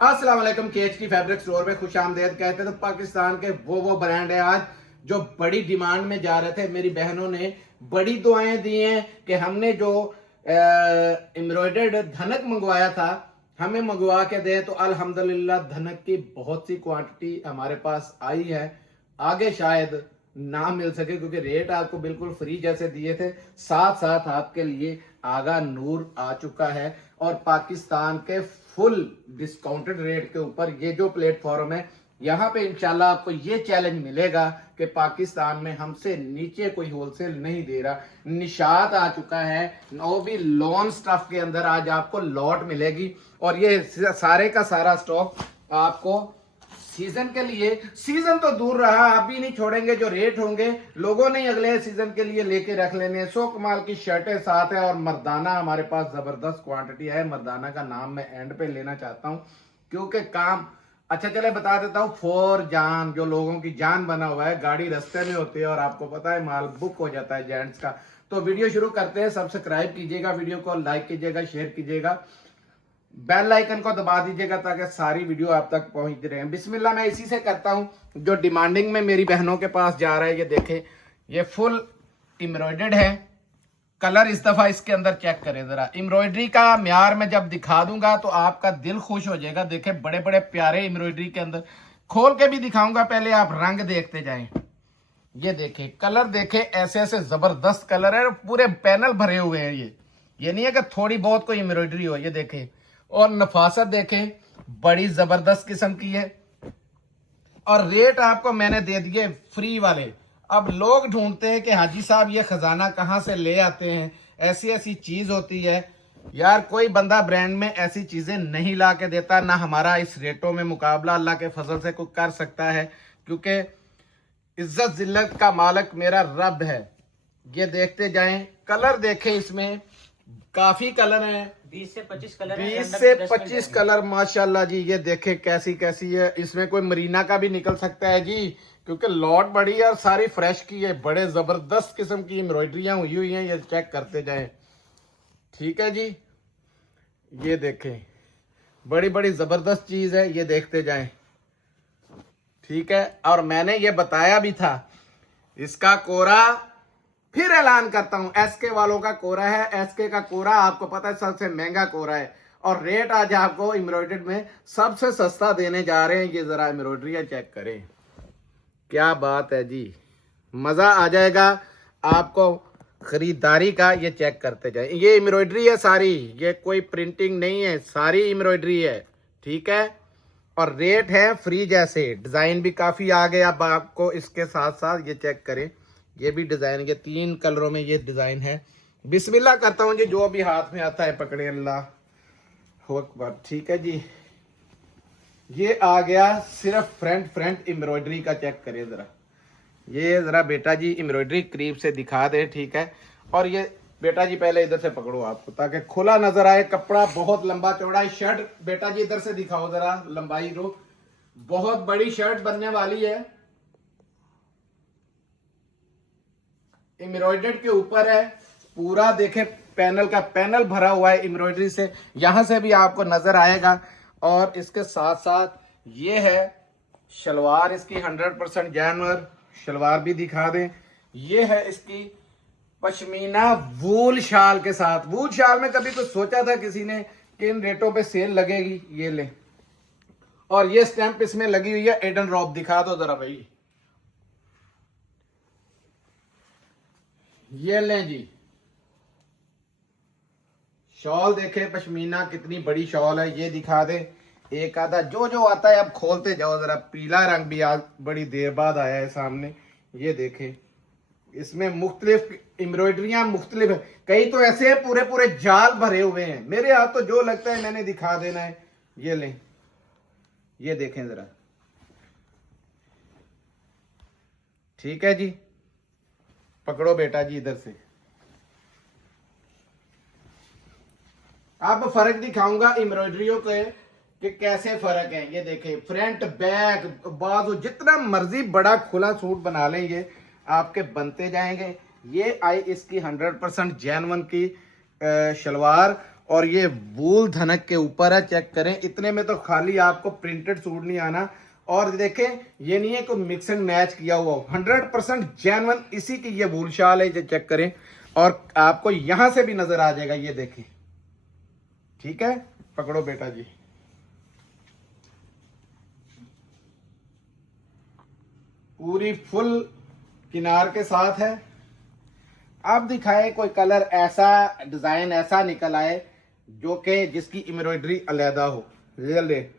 अस्सलाम वालेकुम। KHT fabric store में खुश आमदेद कहते हैं। तो पाकिस्तान के वो ब्रांड है आज जो बड़ी डिमांड में जा रहे थे। मेरी बहनों ने बड़ी दुआएं दी हैं कि हमने जो एम्ब्रॉयडर्ड धनक मंगवाया था हमें मंगवा के दे। तो अल्हम्दुलिल्लाह धनक की बहुत सी क्वांटिटी हमारे पास आई है। आगे शायद ना मिल सके क्योंकि रेट आपको बिल्कुल फ्री जैसे दिए थे। साथ साथ आपके लिए आगा नूर आ चुका है और पाकिस्तान के फुल डिस्काउंटेड रेट के ऊपर ये जो प्लेटफॉर्म है यहाँ पे इंशाल्लाह आपको ये चैलेंज मिलेगा कि पाकिस्तान में हमसे नीचे कोई होलसेल नहीं दे रहा। निशात आ चुका है, वो भी लॉन स्टफ के अंदर आज आपको लॉट मिलेगी और ये सारे का सारा स्टॉक आपको सीजन के लिए, सीजन तो दूर रहा, आप भी नहीं छोड़ेंगे। जो रेट होंगे लोगों ने अगले सीजन के लिए लेके रख लेने। 100 कमाल की शर्टें साथ है और मर्दाना हमारे पास जबरदस्त क्वांटिटी है। मर्दाना का नाम मैं एंड पे लेना चाहता हूं क्योंकि काम अच्छा चले बता देता हूँ। फॉर जान, जो लोगों की जान बना हुआ है, गाड़ी रास्ते में होती है और आपको पता है माल बुक हो जाता है जेंट्स का। तो वीडियो शुरू करते हैं। सब्सक्राइब कीजिएगा, वीडियो को लाइक कीजिएगा, शेयर कीजिएगा, बेल आइकन को दबा दीजिएगा ताकि सारी वीडियो आप तक पहुंच रहे हैं। बिस्मिल्लाह मैं इसी से करता हूं जो डिमांडिंग में मेरी बहनों के पास जा रहा है। ये देखें, ये फुल एम्ब्रॉयडर्ड है। कलर इस दफा इसके अंदर चेक करें जरा। एम्ब्रॉयडरी का म्यार मैं जब दिखा दूंगा तो आपका दिल खुश हो जाएगा। देखें बड़े बड़े प्यारे एम्ब्रॉयडरी के अंदर, खोल के भी दिखाऊंगा, पहले आप रंग देखते जाएं। ये देखें कलर, देखें ऐसे ऐसे जबरदस्त कलर है, पूरे पैनल भरे हुए हैं। ये नहीं है कि थोड़ी बहुत कोई एम्ब्रॉयडरी हो। ये देखें और नफासत देखें, बड़ी जबरदस्त किस्म की है और रेट आपको मैंने दे दिए फ्री वाले। अब लोग ढूंढते हैं कि हाजी साहब ये खजाना कहां से ले आते हैं, ऐसी ऐसी चीज होती है। यार कोई बंदा ब्रांड में ऐसी चीजें नहीं ला के देता, ना हमारा इस रेटों में मुकाबला अल्लाह के फजल से कोई कर सकता है क्योंकि इज्जत जिल्लत का मालिक मेरा रब है। ये देखते जाएं, कलर देखें, इसमें काफी कलर हैं, 20 से 25 कलर, 20 से 25 कलर माशाल्लाह जी। ये देखें कैसी कैसी है, इसमें कोई मरीना का भी निकल सकता है जी क्योंकि लॉट बड़ी है और सारी फ्रेश की है। बड़े जबरदस्त किस्म की एम्ब्रॉयडरियां हुई हैं, ये चेक करते जाएं। ठीक है जी, ये देखें बड़ी बड़ी जबरदस्त चीज है, ये देखते जाएं। ठीक है, और मैंने ये बताया भी था इसका कोरा फिर ऐलान करता हूं, एसके वालों का कोरा है। एसके का कोरा आपको पता है सबसे महंगा कोरा है और रेट आज आपको एम्ब्रॉयडर्ड में सबसे सस्ता देने जा रहे हैं। ये जरा एम्ब्रॉयडरी चेक करें, क्या बात है जी, मजा आ जाएगा आपको खरीदारी का। ये चेक करते जाए, ये एम्ब्रॉयडरी है सारी, ये कोई प्रिंटिंग नहीं है, सारी एम्ब्रॉयडरी है। ठीक है, और रेट है फ्री जैसे। डिजाइन भी काफी आ गया अब आपको इसके साथ साथ। ये चेक करें, ये भी डिजाइन, ये 3 कलरों में ये डिजाइन है। बिस्मिल्लाह करता हूं जी, जो भी हाथ में आता है पकड़े, अल्लाह अकबर। ठीक है जी, ये आ गया सिर्फ फ्रंट एम्ब्रॉयडरी का। चेक करें जरा, ये जरा बेटा जी एम्ब्रॉयडरी करीब से दिखा दे। ठीक है, और ये बेटा जी पहले इधर से पकड़ो आपको ताकि खुला नजर आए। कपड़ा बहुत लंबा चौड़ा है। शर्ट बेटा जी इधर से दिखाओ जरा, लंबाई रो, बहुत बड़ी शर्ट बनने वाली है। एम्ब्रॉयडर्ड के ऊपर है पूरा। देखें पैनल का पैनल भरा हुआ है एम्ब्रॉयडरी से, यहां से भी आपको नजर आएगा। और इसके साथ साथ ये है शलवार, इसकी 100% जैनवर शलवार भी दिखा दें। ये है इसकी पश्मीना वूल शाल के साथ। वूल शाल में कभी तो सोचा था किसी ने कि इन रेटों पे सेल लगेगी, ये ले। और ये स्टैंप इसमें लगी हुई है एडन रॉब, दिखा दो जरा भाई, ये लें जी। शॉल देखे पश्मीना, कितनी बड़ी शॉल है, ये दिखा दे। एक आधा जो जो आता है अब खोलते जाओ जरा। पीला रंग भी आज बड़ी देर बाद आया है सामने, ये देखें। इसमें मुख्तलिफ एम्ब्रॉयडरियां मुख्तलिफ है, कई तो ऐसे है पूरे पूरे जाल भरे हुए हैं। मेरे हाथ तो जो लगता है मैंने दिखा देना है। ये लें, ये देखें जरा। ठीक है जी, पकड़ो बेटा जी इधर से। अब फर्क दिखाऊंगा एम्ब्रॉयडरियों के कि कैसे फर्क है। ये देखें फ्रंट बैक बाजू, जितना मर्जी बड़ा खुला सूट बना लें ये आपके बनते जाएंगे। ये आई इसकी 100% जैनवन की शलवार और ये वूल धनक के ऊपर है, चेक करें। इतने में तो खाली आपको प्रिंटेड सूट नहीं आना। और देखें ये नहीं है कोई मिक्स एंड मैच किया हुआ, 100% जेन्युइन इसी की ये वूल शाल है, ये चेक करें। और आपको यहां से भी नजर आ जाएगा, ये देखें। ठीक है, पकड़ो बेटा जी। पूरी फुल किनार के साथ है। आप दिखाए कोई कलर ऐसा, डिजाइन ऐसा निकल आए जो कि जिसकी एम्ब्रॉयडरी अलहदा हो। ले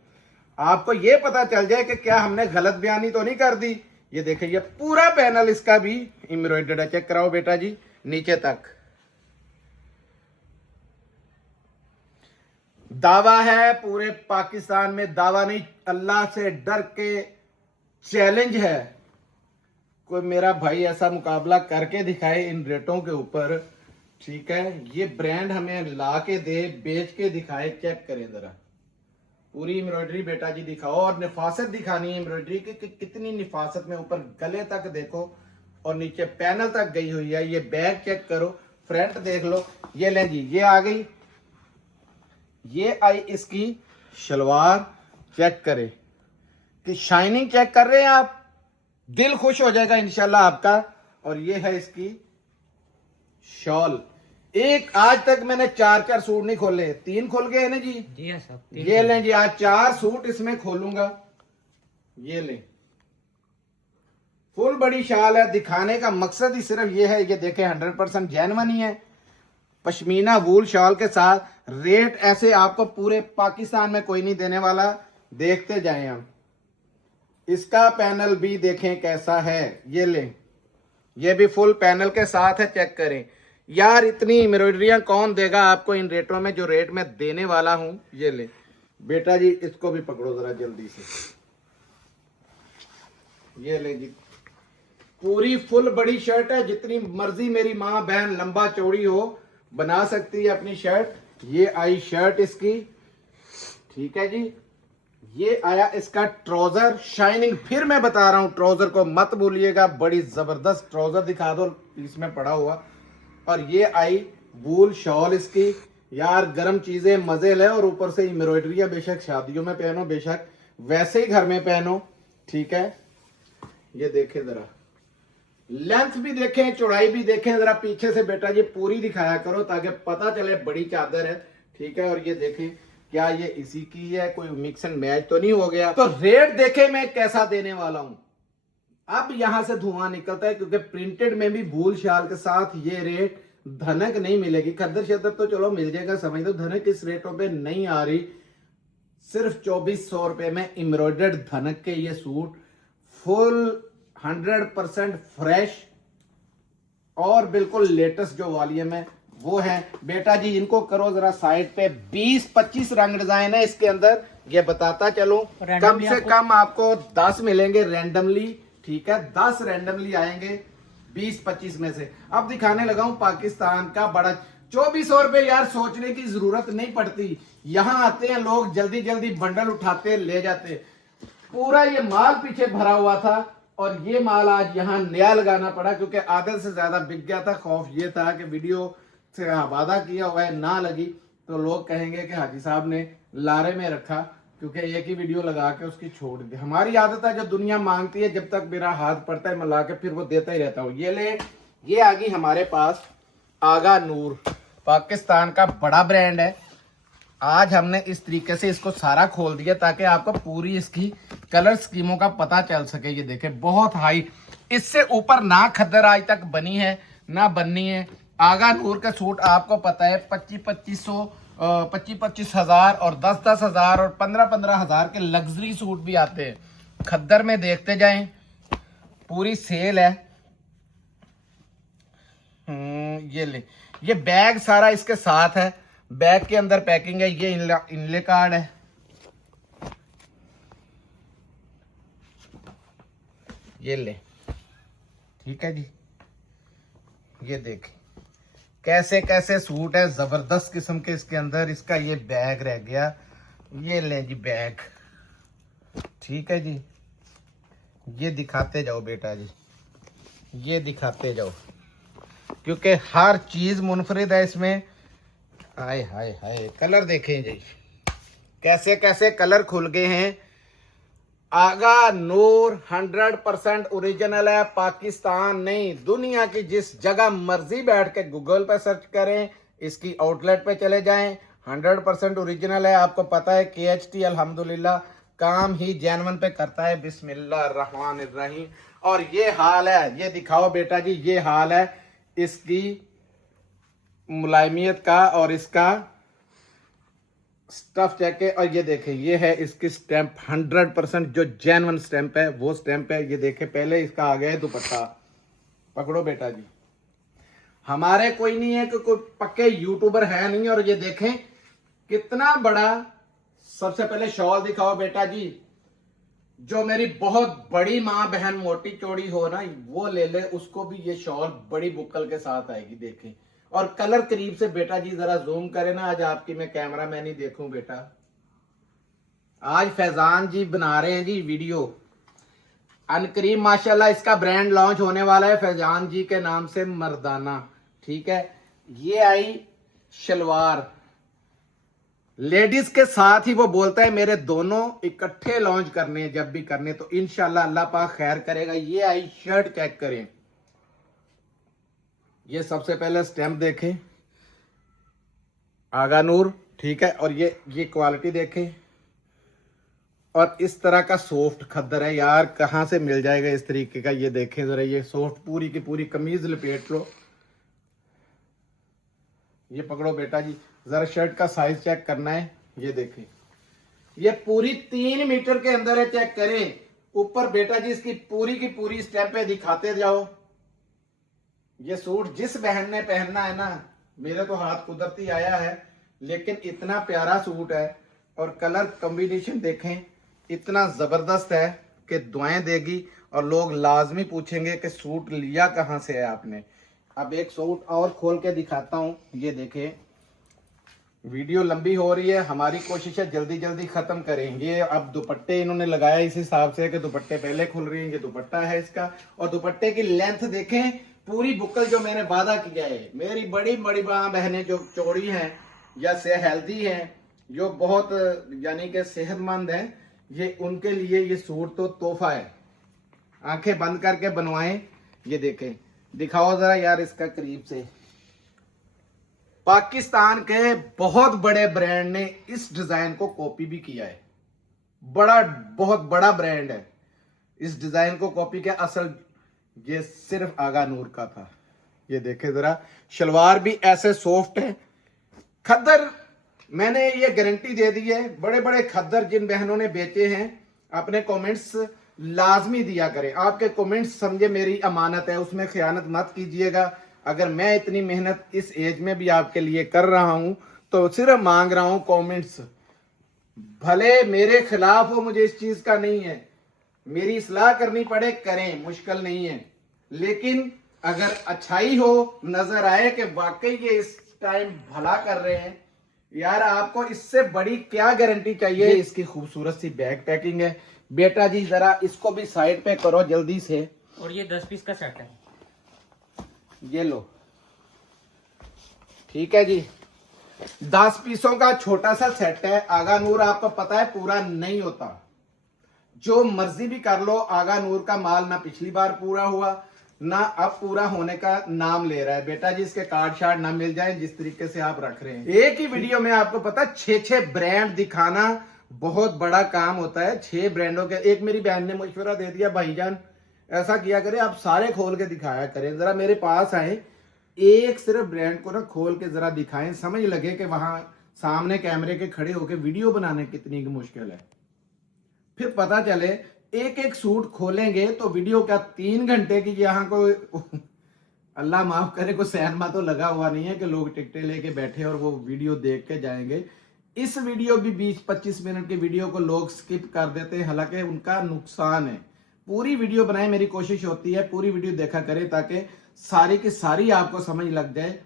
आपको ये पता चल जाए कि क्या हमने गलत बयानी तो नहीं कर दी। ये देखिए, ये पूरा पैनल इसका भी एम्ब्रॉयडर्ड है, चेक कराओ बेटा जी नीचे तक। दावा है पूरे पाकिस्तान में, दावा नहीं, अल्लाह से डर के चैलेंज है, कोई मेरा भाई ऐसा मुकाबला करके दिखाए इन रेटों के ऊपर। ठीक है, ये ब्रांड हमें ला के दे, बेच के दिखाए। चेक करें जरा, पूरी एम्ब्रॉयडरी बेटा जी दिखाओ, और निफासत दिखानी है एम्ब्रॉयडरी की कि कितनी निफासत में, ऊपर गले तक देखो और नीचे पैनल तक गई हुई है। ये बैक चेक करो, फ्रंट देख लो। ये लें जी, ये आ गई, ये आई इसकी शलवार। चेक करें कि शाइनिंग चेक कर रहे हैं आप, दिल खुश हो जाएगा इंशाल्लाह आपका। और ये है इसकी शॉल। एक आज तक मैंने 4 सूट नहीं खोले, 3 खोल गए हैं ना जी? जी सब। ये लें जी, आज 4 सूट इसमें खोलूंगा। ये लें, फुल बड़ी शाल है। दिखाने का मकसद ही सिर्फ ये है, ये देखें 100% जेन्युइन ही है, पश्मीना वूल शॉल के साथ। रेट ऐसे आपको पूरे पाकिस्तान में कोई नहीं देने वाला, देखते जाएं हम। इसका पैनल भी देखें कैसा है। ये लें, ये भी फुल पैनल के साथ है, चेक करें। यार इतनी एम्ब्रॉयडरियां कौन देगा आपको इन रेटों में, जो रेट मैं देने वाला हूं। ये ले बेटा जी, इसको भी पकड़ो जरा जल्दी से। ये ले जी, पूरी फुल बड़ी शर्ट है, जितनी मर्जी मेरी माँ बहन लंबा चौड़ी हो बना सकती है अपनी शर्ट। ये आई शर्ट इसकी, ठीक है जी। ये आया इसका ट्राउजर, शाइनिंग। फिर मैं बता रहा हूं, ट्राउजर को मत भूलिएगा, बड़ी जबरदस्त ट्राउजर दिखा दो इसमें पड़ा हुआ। और ये आई वूल शॉल इसकी। यार गर्म चीजें मजे ले, और ऊपर से एम्ब्रॉयडरी, बेशक शादियों में पहनो, बेशक वैसे ही घर में पहनो। ठीक है, ये देखें जरा, लेंथ भी देखें, चौड़ाई भी देखें जरा। पीछे से बेटा जी पूरी दिखाया करो ताकि पता चले बड़ी चादर है। ठीक है, और ये देखें, क्या ये इसी की है, कोई मिक्स एंड मैच तो नहीं हो गया। तो रेट देखें मैं कैसा देने वाला हूं। अब यहां से धुआं निकलता है, क्योंकि प्रिंटेड में भी वूल शाल के साथ ये रेट धनक नहीं मिलेगी। खद्दर शद्दर तो चलो मिल जाएगा, समझ लो, धनक इस रेटों पे नहीं आ रही। सिर्फ 2400 रुपए में एम्ब्रॉयडर्ड धनक के ये सूट, फुल 100% फ्रेश और बिल्कुल लेटेस्ट जो वॉल्यूम है वो है। बेटा जी इनको करो जरा साइड पे, 20-25 रंग डिजाइन है इसके अंदर, ये बताता चलो। कम से कम आपको 10 मिलेंगे रैंडमली। ठीक है, 10 रैंडमली आएंगे 20-25 में से। अब दिखाने लगा हूं पाकिस्तान का बड़ा। 2400 रुपए यार सोचने की जरूरत नहीं पड़ती। यहां आते हैं लोग, जल्दी जल्दी बंडल उठाते ले जाते। पूरा ये माल पीछे भरा हुआ था, और ये माल आज यहां नया लगाना पड़ा, क्योंकि आदत से ज्यादा बिक गया था। खौफ ये था कि वीडियो से वादा किया हुआ है ना लगी तो लोग कहेंगे कि हाजी साहब ने लारे में रखा, क्योंकि एक ही वीडियो लगा के उसकी छोड़ दी। हमारी आदत है, जब दुनिया मांगती है, जब तक मेरा हाथ पड़ता है मैं ला के फिर वो देता ही रहता हूँ। ये ले, ये आ गई हमारे पास आगा नूर, पाकिस्तान का बड़ा ब्रांड है। आज हमने इस तरीके से इसको सारा खोल दिया ताकि आपको पूरी इसकी कलर स्कीमों का पता चल सके। ये देखें, बहुत हाई, इससे ऊपर ना खद्दर आज तक बनी है ना बननी है। आगा नूर का सूट आपको पता है 25-25 हजार और 10-10 हजार और 15-15 हजार के लग्जरी सूट भी आते हैं। खद्दर में देखते जाएं, पूरी सेल है। ये ले, ये बैग सारा इसके साथ है, बैग के अंदर पैकिंग है। ये इनले कार्ड है, ये ले, ठीक है जी। ये देखें कैसे कैसे सूट है, जबरदस्त किस्म के इसके अंदर। इसका ये बैग रह गया, ये ले जी बैग, ठीक है जी। ये दिखाते जाओ बेटा जी, ये दिखाते जाओ, क्योंकि हर चीज मुनफरिद है इसमें। हाय हाय हाय, कलर देखें जी, कैसे कैसे कलर खुल गए हैं। आगा नूर 100% ओरिजिनल है, पाकिस्तान नहीं, दुनिया की जिस जगह मर्जी बैठ के गूगल पे सर्च करें, इसकी आउटलेट पे चले जाएं, 100% ओरिजिनल है। आपको पता है KHT अल्हम्दुलिल्लाह काम ही जैनवन पे करता है। बिस्मिल्लाहिर्रहमानिर्रहीम। और ये हाल है, ये दिखाओ बेटा जी, ये हाल है इसकी मुलायमियत का और इसका स्टफ चेक है। और ये देखें, ये है इसकी स्टैंप, 100% जो जेन्युइन स्टैंप है वो स्टैंप है। ये देखें, पहले इसका आ गया है दुपट्टा, पकड़ो बेटा जी। हमारे कोई नहीं है कि कोई पक्के यूट्यूबर है नहीं। और ये देखें कितना बड़ा, सबसे पहले शॉल दिखाओ बेटा जी। जो मेरी बहुत बड़ी माँ बहन मोटी चौड़ी हो ना, वो ले ले, उसको भी ये शॉल बड़ी बुक्कल के साथ आएगी। देखें, और कलर करीब से बेटा जी जरा जूम करें ना। आज आपकी मैं कैमरा मैन ही देखूं बेटा। आज फैजान जी बना रहे हैं जी वीडियो अनकरीम, माशाल्लाह इसका ब्रांड लॉन्च होने वाला है फैजान जी के नाम से, मर्दाना। ठीक है, ये आई शलवार, लेडीज के साथ ही वो बोलता है मेरे दोनों इकट्ठे लॉन्च करने हैं, जब भी करने तो इंशाल्लाह अल्लाह पाक खैर करेगा। ये आई शर्ट, चेक करें, ये सबसे पहले स्टैंप देखें, आगा नूर। ठीक है, और ये क्वालिटी देखें, और इस तरह का सॉफ्ट खद्दर है यार, कहां से मिल जाएगा इस तरीके का। ये देखें जरा, ये सॉफ्ट, पूरी की पूरी कमीज लपेट लो। ये पकड़ो बेटा जी, जरा शर्ट का साइज चेक करना है। ये देखें, ये पूरी 3 मीटर के अंदर है, चेक करें। ऊपर बेटा जी इसकी पूरी की पूरी स्टैंपें दिखाते जाओ। ये सूट जिस बहन ने पहनना है ना, मेरे तो हाथ कुदरती आया है, लेकिन इतना प्यारा सूट है। और कलर कॉम्बिनेशन देखें, इतना जबरदस्त है कि दुआएं देगी। और लोग लाजमी पूछेंगे कि सूट लिया कहां से है आपने। अब एक सूट और खोल के दिखाता हूं। ये देखें, वीडियो लंबी हो रही है, हमारी कोशिश है जल्दी जल्दी खत्म करें। ये अब दुपट्टे इन्होंने लगाया इस हिसाब से कि दुपट्टे पहले खुल रही हैं। ये दुपट्टा है इसका, और दुपट्टे की लेंथ देखें, पूरी बुक्कल जो मैंने वादा किया है। मेरी बड़ी बड़ी बहनें जो चौड़ी हैं या से हेल्दी हैं, जो बहुत यानी कि सेहतमंद हैं, ये उनके लिए ये सूट तो तोहफा है। आंखें बंद करके बनवाएं। ये देखें, दिखाओ जरा यार इसका करीब से। पाकिस्तान के बहुत बड़े ब्रांड ने इस डिजाइन को कॉपी भी किया है, बहुत बड़ा ब्रांड है इस डिजाइन को कॉपी किया। असल ये सिर्फ आगा नूर का था। ये देखे जरा, शलवार भी ऐसे सॉफ्ट है, खद्दर मैंने ये गारंटी दे दी है। बड़े बड़े खद्दर जिन बहनों ने बेचे हैं, अपने कमेंट्स लाजमी दिया करें। आपके कमेंट्स समझे मेरी अमानत है, उसमें खयानत मत कीजिएगा। अगर मैं इतनी मेहनत इस एज में भी आपके लिए कर रहा हूं, तो सिर्फ मांग रहा हूं कमेंट्स। भले मेरे खिलाफ हो, मुझे इस चीज का नहीं है, मेरी इस्लाह करनी पड़े करें, मुश्किल नहीं है। लेकिन अगर अच्छाई हो, नजर आए कि वाकई ये इस टाइम भला कर रहे हैं, यार आपको इससे बड़ी क्या गारंटी चाहिए। इसकी खूबसूरत सी बैग पैकिंग है बेटा जी, जरा इसको भी साइड पे करो जल्दी से। और ये 10 पीस का सेट है, ये लो। ठीक है जी, 10 पीसों का छोटा सा सेट है। आगा नूर आपको पता है पूरा नहीं होता, जो मर्जी भी कर लो। आगा नूर का माल ना पिछली बार पूरा हुआ, ना अब पूरा होने का नाम ले रहा है। बेटा जी इसके कार्ड शार्ड ना मिल जाए जिस तरीके से आप रख रहे हैं। एक ही वीडियो में आपको पता 6 ब्रांड दिखाना बहुत बड़ा काम होता है। 6 ब्रांडों के। एक मेरी बहन ने मशवरा दे दिया, भाईजान ऐसा किया करें, आप सारे खोल के दिखाया करें। जरा मेरे पास आए, एक सिर्फ ब्रांड को ना खोल के जरा दिखाएं, समझ लगे कि वहां सामने कैमरे के खड़े होके वीडियो बनाने कितनी मुश्किल है। फिर पता चले एक एक सूट खोलेंगे तो वीडियो क्या 3 घंटे की। यहाँ कोई अल्लाह माफ करे, कोई सिनेमा तो लगा हुआ नहीं है कि लोग टिकटें लेके बैठे और वो वीडियो देख के जाएंगे। इस वीडियो भी 20-25 मिनट की वीडियो को लोग स्किप कर देते हैं, हालांकि उनका नुकसान है। पूरी वीडियो बनाए, मेरी कोशिश होती है पूरी वीडियो देखा करें ताकि सारी की सारी आपको समझ लग जाए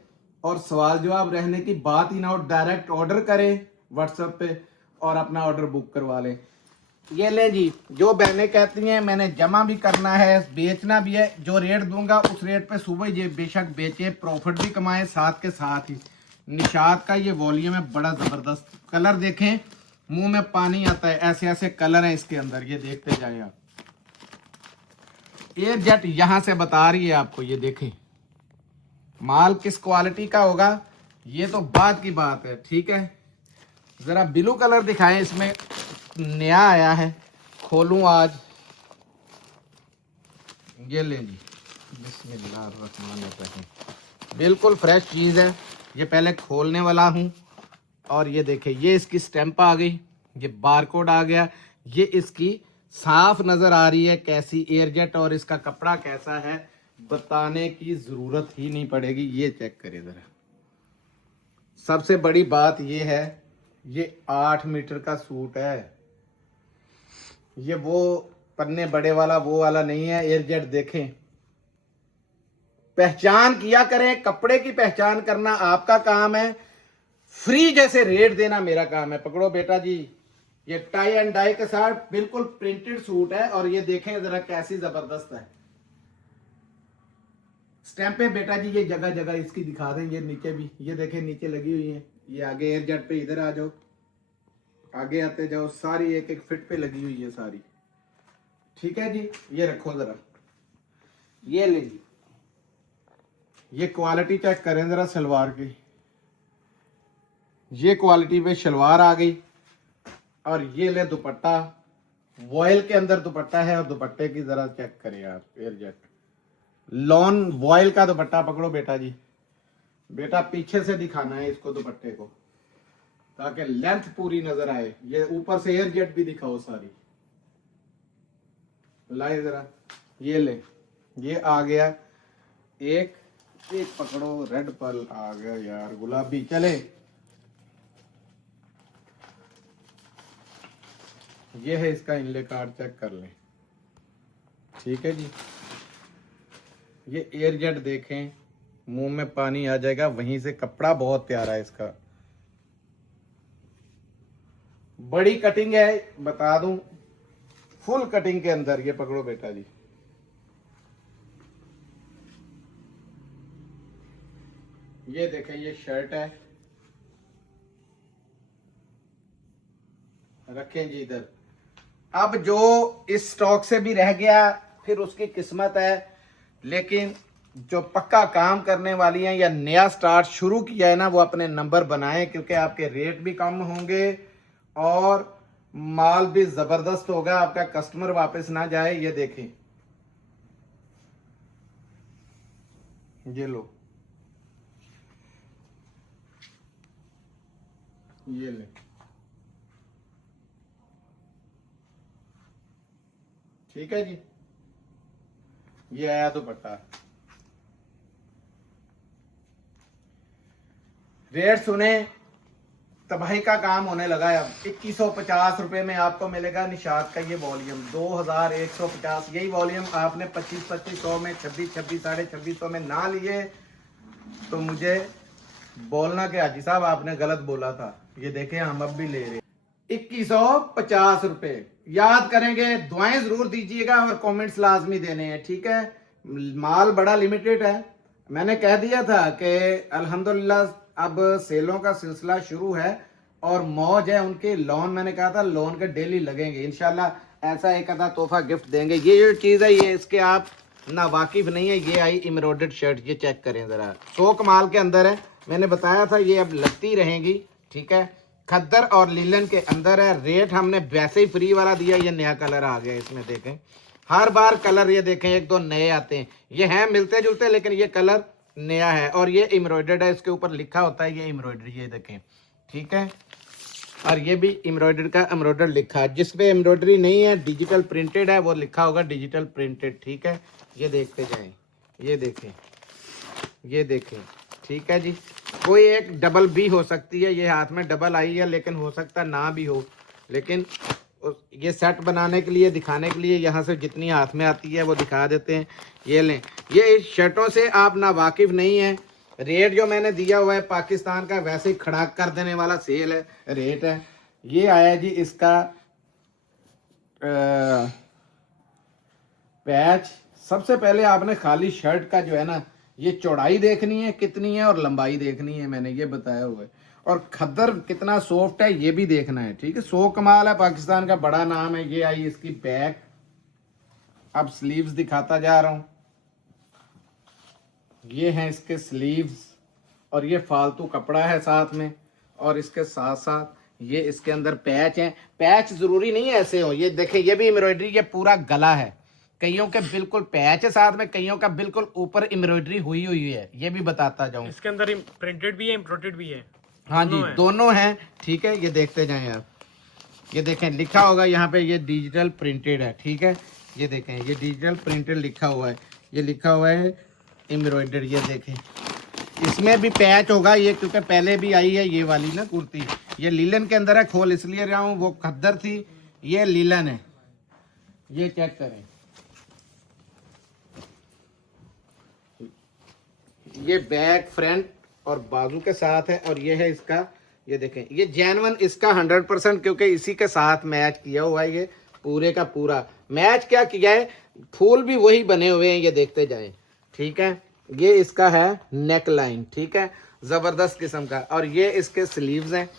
और सवाल जवाब रहने की बात ही ना हो। डायरेक्ट ऑर्डर करें व्हाट्सएप पे और अपना ऑर्डर बुक करवा लें। ये ले जी, जो बहनें कहती हैं मैंने जमा भी करना है, बेचना भी है, जो रेट दूंगा उस रेट पे सुबह ये बेशक बेचे, प्रॉफिट भी कमाएं साथ के साथ ही। निशात का ये वॉल्यूम है बड़ा जबरदस्त। कलर देखें, मुंह में पानी आता है, ऐसे ऐसे कलर हैं इसके अंदर, ये देखते जाएं आप। एयर जेट यहां से बता रही है आपको, ये देखें माल किस क्वालिटी का होगा ये तो बात की बात है, ठीक है। जरा ब्लू कलर दिखाएं, इसमें नया आया है, खोलूं आज, ये ले जी, बिस्मिल्लाहिर्रहमानिर्रहीम, बिल्कुल फ्रेश चीज़ है। ये पहले खोलने वाला हूं, और ये देखें ये इसकी स्टैंप आ गई, ये बारकोड आ गया, ये इसकी साफ नज़र आ रही है कैसी एयरजेट, और इसका कपड़ा कैसा है बताने की ज़रूरत ही नहीं पड़ेगी। ये चेक करिए ज़रा। सबसे बड़ी बात ये है, ये 8 मीटर का सूट है, ये वो पन्ने बड़े वाला वो वाला नहीं है। एयरजेट देखें, पहचान किया करें, कपड़े की पहचान करना आपका काम है, फ्री जैसे रेट देना मेरा काम है। पकड़ो बेटा जी, ये टाई एंड डाई के साथ बिल्कुल प्रिंटेड सूट है, और ये देखें जरा कैसी जबरदस्त है। स्टैंपे बेटा जी ये जगह जगह इसकी दिखा दें, ये नीचे भी, ये देखें नीचे लगी हुई है। ये आगे एयरजेट पे इधर आ जाओ, आगे आते जाओ, सारी एक एक फिट पे लगी हुई है सारी, ठीक है जी। ये रखो जरा, ये ले जी, ये क्वालिटी चेक करें जरा सलवार की, ये क्वालिटी पे शलवार आ गई, और ये ले दुपट्टा, वॉयल के अंदर दुपट्टा है, और दुपट्टे की जरा चेक करें आप, एयरजेट लॉन वॉयल का दुपट्टा। पकड़ो बेटा जी, बेटा पीछे से दिखाना है इसको दुपट्टे को, ताकि लेंथ पूरी नजर आए। ये ऊपर से एयरजेट भी दिखाओ सारी, लाए जरा, ये ले, ये आ गया एक पकड़ो, रेड पर्ल आ गया यार, गुलाबी, चले ये है इसका इनले कार्ड, चेक कर लें, ठीक है जी। ये एयरजेट देखें, मुंह में पानी आ जाएगा, वहीं से कपड़ा बहुत प्यारा है इसका, बड़ी कटिंग है बता दूं, फुल कटिंग के अंदर। ये पकड़ो बेटा जी, ये देखें, ये शर्ट है, रखें जी इधर। अब जो इस स्टॉक से भी रह गया फिर उसकी किस्मत है, लेकिन जो पक्का काम करने वाली हैं या नया स्टार्ट शुरू किया है ना, वो अपने नंबर बनाएं, क्योंकि आपके रेट भी कम होंगे और माल भी जबरदस्त होगा, आपका कस्टमर वापस ना जाए। ये देखें, ये लो, ये ले, ठीक है जी। ये आया दुपट्टा, रेट सुने, तबाही का काम होने लगा है। अब 2150 रुपए में आपको मिलेगा निशात का ये वॉल्यूम, 2150। यही वॉल्यूम आपने 2500 में, 2600, 2650 में ना लिए तो मुझे बोलना कि हाजी साहब आपने गलत बोला था। ये देखें हम अब भी ले रहे 2150 रुपए। याद करेंगे, दुआएं जरूर दीजिएगा और कमेंट्स लाजमी देने हैं, ठीक है। माल बड़ा लिमिटेड है, मैंने कह दिया था कि अल्हम्दुलिल्लाह अब सेलों का सिलसिला शुरू है और मौज है उनके। लोन मैंने कहा था लोन के डेली लगेंगे, इंशाल्लाह ऐसा एक आधा तोहफा गिफ्ट देंगे। ये जो चीज़ है ये इसके आप ना वाकिफ नहीं है। ये आई एम्ब्रॉयडर्ड शर्ट, ये चेक करें ज़रा, 100 कमाल के अंदर है, मैंने बताया था ये अब लगती रहेंगी, ठीक है। खद्दर और लीलन के अंदर है, रेट हमने वैसे ही फ्री वाला दिया। ये नया कलर आ गया इसमें, देखें हर बार कलर ये देखें एक दो नए आते हैं, ये हैं मिलते जुलते लेकिन ये कलर नया है और ये एम्ब्रॉयडर्ड है, इसके ऊपर लिखा होता है ये एम्ब्रॉयडरी, ये देखें, ठीक है। और ये भी एम्ब्रॉयडर का एम्ब्रॉयडर लिखा है, जिस पे एम्ब्रॉयडरी नहीं है डिजिटल प्रिंटेड है वो लिखा होगा डिजिटल प्रिंटेड, ठीक है। ये देखते जाएं, ये देखें, ये देखें, ठीक है जी। कोई एक डबल भी हो सकती है, ये हाथ में डबल आई है लेकिन हो सकता ना भी हो, लेकिन ये सेट बनाने के लिए दिखाने के लिए यहाँ से जितनी हाथ में आती है वो दिखा देते हैं। ये लें, ये शर्टों से आप ना वाकिफ नहीं है, रेट जो मैंने दिया हुआ है पाकिस्तान का वैसे ही खड़ा कर देने वाला सेल है, रेट है। ये आया जी इसका पैच। सबसे पहले आपने खाली शर्ट का जो है ना ये चौड़ाई देखनी है कितनी है और लंबाई देखनी है, मैंने ये बताया हुआ है। और खद्दर कितना सॉफ्ट है ये भी देखना है, ठीक है। सो कमाल है, पाकिस्तान का बड़ा नाम है। ये आई इसकी बैक। अब स्लीव्स दिखाता जा रहा हूं। ये हैं इसके स्लीव्स और ये फालतू कपड़ा है साथ में। और इसके साथ साथ ये इसके अंदर पैच हैं। पैच जरूरी नहीं है ऐसे हो, ये देखें ये भी एम्ब्रॉयडरी, ये पूरा गला है। कईयों के बिल्कुल पैच है साथ में, कईयों का बिल्कुल ऊपर एम्ब्रॉयडरी हुई हुई है, ये भी बताता जाऊं। इसके अंदर प्रिंटेड भी है, इम्प्रोटेड भी है। हाँ जी, दोनों हैं, ठीक है। ये देखते जाएं आप। ये देखें लिखा होगा यहाँ पे, ये डिजिटल प्रिंटेड है, ठीक है। ये देखें ये डिजिटल प्रिंटेड लिखा हुआ है, ये लिखा हुआ है एम्ब्रॉयडर। ये देखें इसमें भी पैच होगा ये, क्योंकि पहले भी आई है ये वाली ना कुर्ती। ये लीलन के अंदर है, खोल इसलिए रहा हूँ, वो खद्दर थी, ये लीलन है। ये चेक करें, ये बैक फ्रंट और बाजू के साथ है। और ये है इसका, ये देखें ये जेन्युइन इसका 100%, क्योंकि इसी के साथ मैच किया हुआ है। ये पूरे का पूरा मैच क्या किया है, फूल भी वही बने हुए हैं, ये देखते जाएं, ठीक है। ये इसका है नेक लाइन, ठीक है, जबरदस्त किस्म का। और ये इसके स्लीव्स हैं,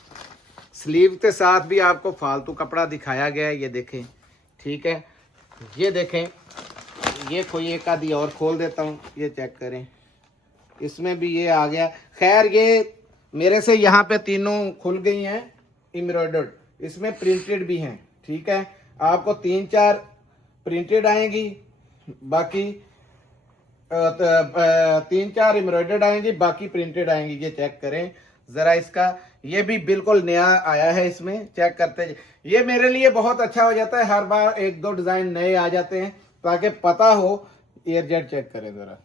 स्लीव के साथ भी आपको फालतू कपड़ा दिखाया गया है, ये देखें, ठीक है। ये देखें, ये कोई एक आधी और खोल देता हूँ, ये चेक करें, इसमें भी ये आ गया। खैर ये मेरे से यहाँ पे तीनों खुल गई हैं एम्ब्रॉयडर्ड, इसमें प्रिंटेड भी हैं, ठीक है। आपको 3-4 प्रिंटेड आएंगी, बाकी 3-4 एम्ब्रॉयडर्ड आएंगी, बाकी प्रिंटेड आएंगी। ये चेक करें जरा इसका, ये भी बिल्कुल नया आया है, इसमें चेक करते। ये मेरे लिए बहुत अच्छा हो जाता है, हर बार 1-2 डिजाइन नए आ जाते हैं ताकि पता हो। एयरजेट चेक करें जरा,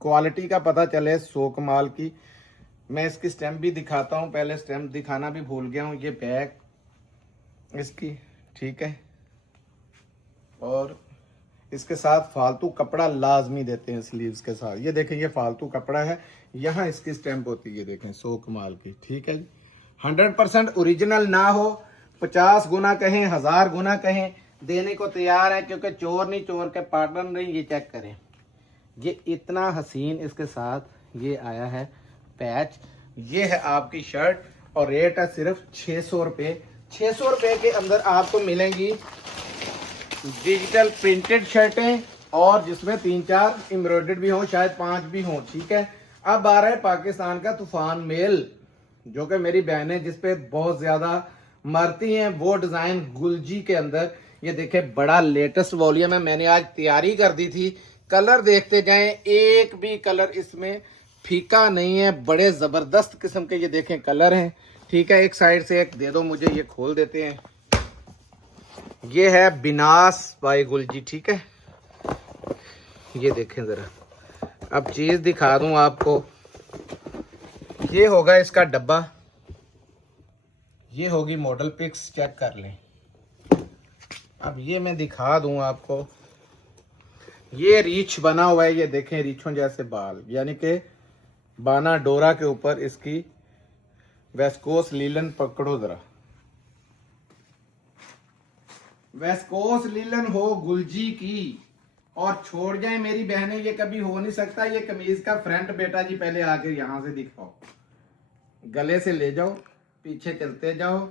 क्वालिटी का पता चले, सो कमाल की। मैं इसकी स्टैम्प भी दिखाता हूँ, पहले स्टैम्प दिखाना भी भूल गया हूँ। ये बैक इसकी, ठीक है। और इसके साथ फालतू कपड़ा लाजमी देते हैं स्लीव्स के साथ। ये देखें ये फालतू कपड़ा है, यहाँ इसकी स्टैम्प होती है, ये देखें सो कमाल की, ठीक है जी। 100% ओरिजिनल ना हो, 50 गुना कहें 1000 गुना कहें, देने को तैयार है, क्योंकि चोर नहीं, चोर के पार्टनर नहीं। ये चेक करें, ये इतना हसीन इसके साथ ये आया है पैच। ये है आपकी शर्ट और रेट है सिर्फ 600 रुपये। 600 रुपये के अंदर आपको मिलेंगी डिजिटल प्रिंटेड शर्टें, और जिसमें 3-4 एम्ब्रॉयडर्ड भी हों, शायद 5 भी हों, ठीक है। अब आ रहा है पाकिस्तान का तूफान मेल, जो कि मेरी बहनें जिस पे बहुत ज्यादा मरती हैं, वो डिजाइन गुलजी के अंदर। ये देखे बड़ा लेटेस्ट वॉल्यूम है, मैंने आज तैयारी कर दी थी। कलर देखते जाएं, एक भी कलर इसमें फीका नहीं है, बड़े जबरदस्त किस्म के ये देखें कलर हैं, ठीक है। एक साइड से एक दे दो मुझे, ये खोल देते हैं। ये है बिनास बाय गुलजी, ठीक है। ये देखें जरा, अब चीज दिखा दूं आपको। ये होगा इसका डब्बा, ये होगी मॉडल पिक्स, चेक कर लें। अब ये मैं दिखा दूं आपको, ये रीछ बना हुआ है, ये देखें रीछों जैसे बाल, यानी कि बाना डोरा के ऊपर इसकी वेस्कोस लीलन पकड़ो जरा, वेस्कोस लीलन हो गुलजी की, और छोड़ जाए मेरी बहनें, ये कभी हो नहीं सकता। ये कमीज का फ्रंट बेटा जी पहले आके यहां से दिखाओ, गले से ले जाओ, पीछे चलते जाओ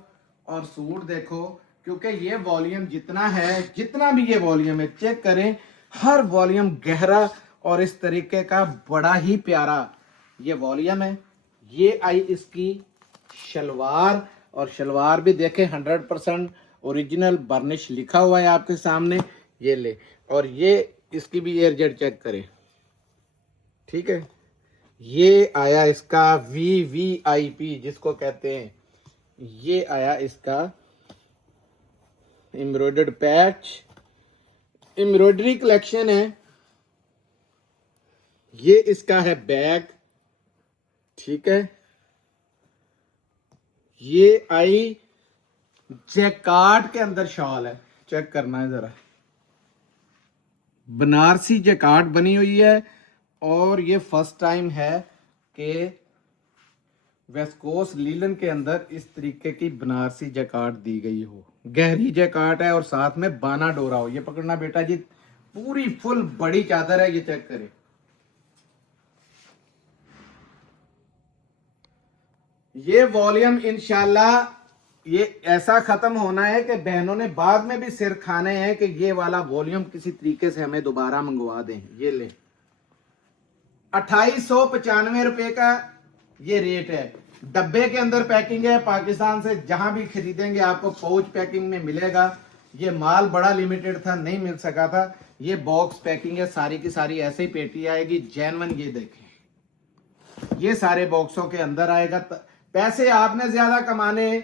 और सूट देखो, क्योंकि ये वॉल्यूम जितना है, जितना भी ये वॉल्यूम है, चेक करें, हर वॉल्यूम गहरा और इस तरीके का बड़ा ही प्यारा ये वॉल्यूम है। ये आई इसकी शलवार, और शलवार भी देखें 100% ओरिजिनल बर्निश लिखा हुआ है आपके सामने, ये ले। और ये इसकी भी एयरजेट चेक करें, ठीक है। ये आया इसका VVIP जिसको कहते हैं, ये आया इसका एम्ब्रॉयडर्ड पैच, एम्ब्रॉयडरी कलेक्शन है। ये इसका है बैग, ठीक है। ये आई जैकार्ड के अंदर शॉल है, चेक करना है जरा, बनारसी जैकार्ड बनी हुई है। और ये फर्स्ट टाइम है कि वेस्कोस लीलन के अंदर इस तरीके की बनारसी जैकार्ड दी गई हो, गहरी जैकार्ड है और साथ में बाना डोरा हो। ये पकड़ना बेटा जी, पूरी फुल बड़ी चादर है, ये चेक करें, ये वॉल्यूम इंशाल्लाह ये ऐसा खत्म होना है कि बहनों ने बाद में भी सिर खाने हैं कि ये वाला वॉल्यूम किसी तरीके से हमें दोबारा मंगवा दें। ये ले 2895 रुपए का ये रेट है। डब्बे के अंदर पैकिंग है, पाकिस्तान से जहां भी खरीदेंगे आपको पाउच पैकिंग में मिलेगा। ये माल बड़ा लिमिटेड था, नहीं मिल सका था। ये बॉक्स पैकिंग है, सारी की सारी ऐसे ही पेटी आएगी जेन्युइन। ये देखें, ये सारे बॉक्सों के अंदर आएगा। पैसे आपने ज्यादा कमाने,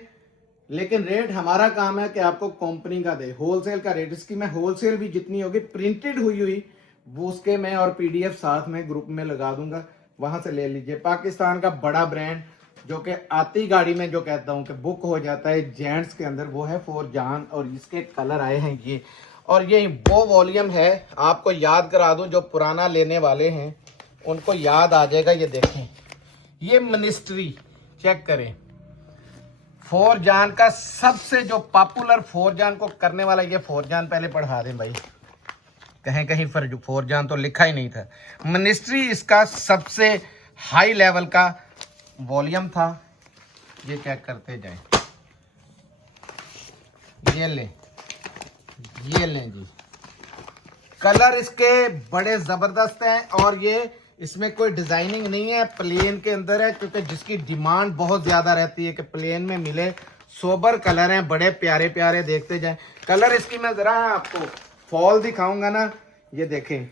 लेकिन रेट हमारा काम है कि आपको कंपनी का दे, होलसेल का रेट। इसकी मैं होलसेल भी जितनी होगी प्रिंटेड हुई वो उसके मैं और पीडीएफ साथ में ग्रुप में लगा दूंगा, वहां से ले लीजिए। पाकिस्तान का बड़ा ब्रांड जो कि आती गाड़ी में जो कहता हूं कि बुक हो जाता है जेंट्स के अंदर, वो है फॉरजान। और इसके कलर आए हैं ये, और ये वो वॉल्यूम है। आपको याद करा दूं, जो पुराना लेने वाले हैं उनको याद आ जाएगा। ये देखें, ये मिनिस्ट्री चेक करें। फॉरजान का सबसे जो पॉपुलर फॉरजान को करने वाला, ये फॉरजान पहले पढ़ा दें भाई, कहीं कहीं फॉरजान तो लिखा ही नहीं था। मिनिस्ट्री इसका सबसे हाई लेवल का वॉल्यूम था। ये चेक करते जाएं। ये लें जी, कलर इसके बड़े जबरदस्त हैं। और ये इसमें कोई डिजाइनिंग नहीं है, प्लेन के अंदर है, क्योंकि जिसकी डिमांड बहुत ज्यादा रहती है कि प्लेन में मिले। सोबर कलर हैं, बड़े प्यारे प्यारे, देखते जाएं। कलर इसकी मैं जरा आपको फॉल दिखाऊंगा ना, ये देखें,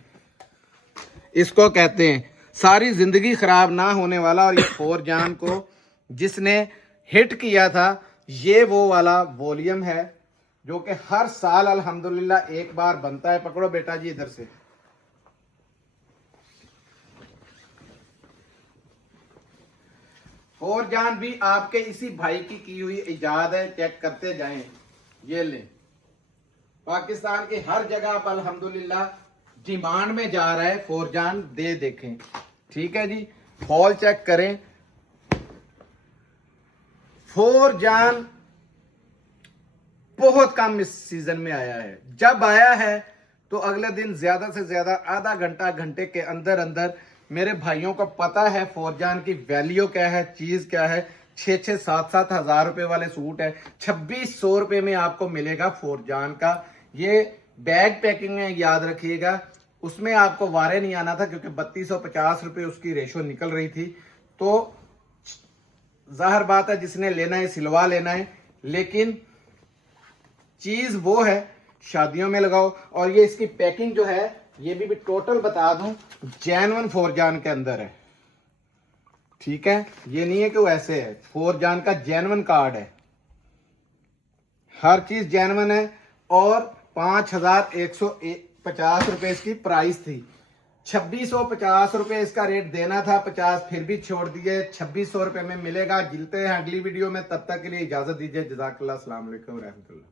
इसको कहते हैं सारी जिंदगी खराब ना होने वाला। और ये फॉरजान को जिसने हिट किया था, ये वो वाला वॉल्यूम है जो कि हर साल अल्हम्दुलिल्लाह एक बार बनता है। पकड़ो बेटा जी इधर से। फॉरजान भी आपके इसी भाई की हुई इजाद है, चेक करते जाएं। ये ले, पाकिस्तान के हर जगह पर अल्हम्दुलिल्लाह डिमांड में जा रहा है फॉरजान, दे देखें। ठीक है जी, फॉल चेक करें। फॉरजान बहुत कम इस सीजन में आया है। जब आया है तो अगले दिन ज्यादा से ज्यादा आधा घंटा घंटे के अंदर अंदर मेरे भाइयों को पता है फॉरजान की वैल्यू क्या है, चीज क्या है। 6-6, 7-7 हजार रुपए वाले सूट है 2600 रुपए में आपको मिलेगा फॉरजान का। ये बैग पैकिंग में याद रखिएगा, उसमें आपको वारे नहीं आना था, क्योंकि 3250 रुपए उसकी रेशो निकल रही थी। तो जाहिर बात है जिसने लेना है सिलवा लेना है, लेकिन चीज वो है शादियों में लगाओ। और ये इसकी पैकिंग जो है, ये भी टोटल बता दूं, जेन्युइन फॉरजान के अंदर है। ठीक है, ये नहीं है कि वो ऐसे है, फॉरजान का जेन्युइन कार्ड है, हर चीज जेन्युइन है। और 5150 रुपए इसकी प्राइस थी। 2650 रुपए इसका रेट देना था, 50 फिर भी छोड़ दिए, 2600 रुपए में मिलेगा। जिलते हैं अगली वीडियो में, तब तक के लिए इजाजत दीजिए। जज़ाकल्लाह, अस्सलाम वालेकुम रहमतुल्लाह।